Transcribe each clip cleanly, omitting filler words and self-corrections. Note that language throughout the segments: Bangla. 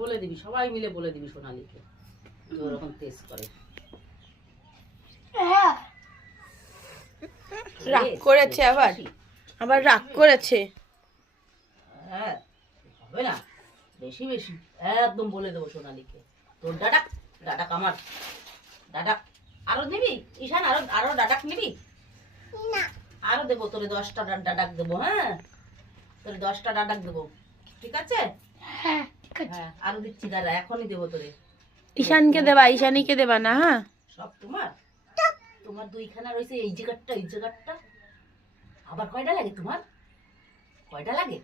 বলে দিবি, সবাই মিলে বলে দিবি সোনালীকে ওরকম টেস্ট করে। রাগ করেছে, আবার রাগ করেছে। হ্যাঁ হবে না, বেশি বেশি একদম বলে দেবো সোনালীকে। তোর ডাডাক ডাডাক আমার ডাডাক আরো দিবি ঈশান, আরো আরো ডাডাক নিবি না? আরো দেবো তোরে 10টা ডাডাক দেবো। হ্যাঁ তোরে 10টা ডাডাক দেবো, ঠিক আছে? হ্যাঁ আরো দিচ্ছি, দাঁড়া এখনই দেবো তোরে। ঈশানকে দেবা, ঈশানীকে দেবা না। হ্যাঁ সব তোমার, তোমার দুইখানা রয়েছে, এই জায়গাটা এই জায়গাটা। আবার কয়টা লাগে তোমার, কয়টা লাগে?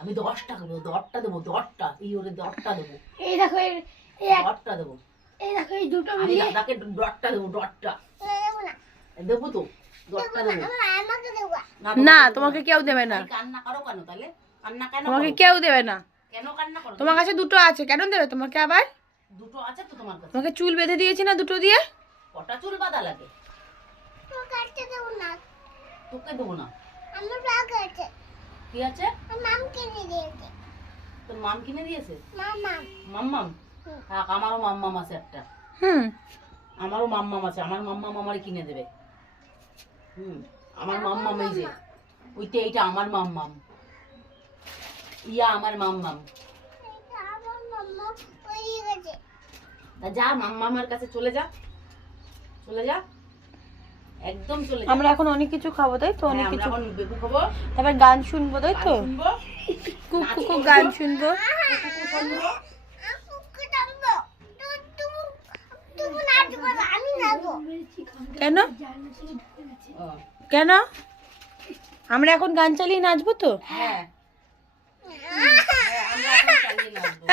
আমি 10টা দেবো, 10টা দেবো, 10টা এই ওরে 10টা দেবো। এই দেখো 10টা দেবো। এই দেখো এই দুটো আমি দাদাকে 10টা দেবো, 10টা দেবো তো, 10টা দেবো। না তোমাকে কেউ দেবে না। কান্না করো কেন তাহলে? কান্না কেন তোমাকে কেউ দেবে না। কেন কান্না করো? তোমার কাছে দুটো আছে, কেন দেবে তোমাকে? আবার দুটো আছে তো তোমার কাছে। তোমাকে চুল বেঁধে দিয়েছি না দুটো দিয়ে। কটা চুল বাঁধা লাগে? তোকে দেবো না। আমার ব্যাগ আছে। কি আছে? মাম কিনে দিয়েছে। তোর মাম কিনে দিয়েছে? মাম্মাম। থাক, আমারও মাম্মাম আছে একটা। আমারও মাম্মাম আছে, আমার মাম্মাম আমারই কিনে দেবে। আমার মাম্মাম এই যে ওইটা, এইটা আমার মাম্মাম, ইয়া আমার মাম্মাম। যা মাম্মামের কাছে চলে যা, চলে যা, একদম চলে যা। আমরা এখন অনেক কিছু খাবো, তাই তো? অনেক কিছু এখন বেবু খাবো, তারপর গান শুনবো, তাই তো? শুনবো, কুকু গান শুনবো। কেন কেন আমরা এখন গান চালিয়ে নাচবো তো? হ্যাঁ আমরা এখন চালিয়ে নাচবো।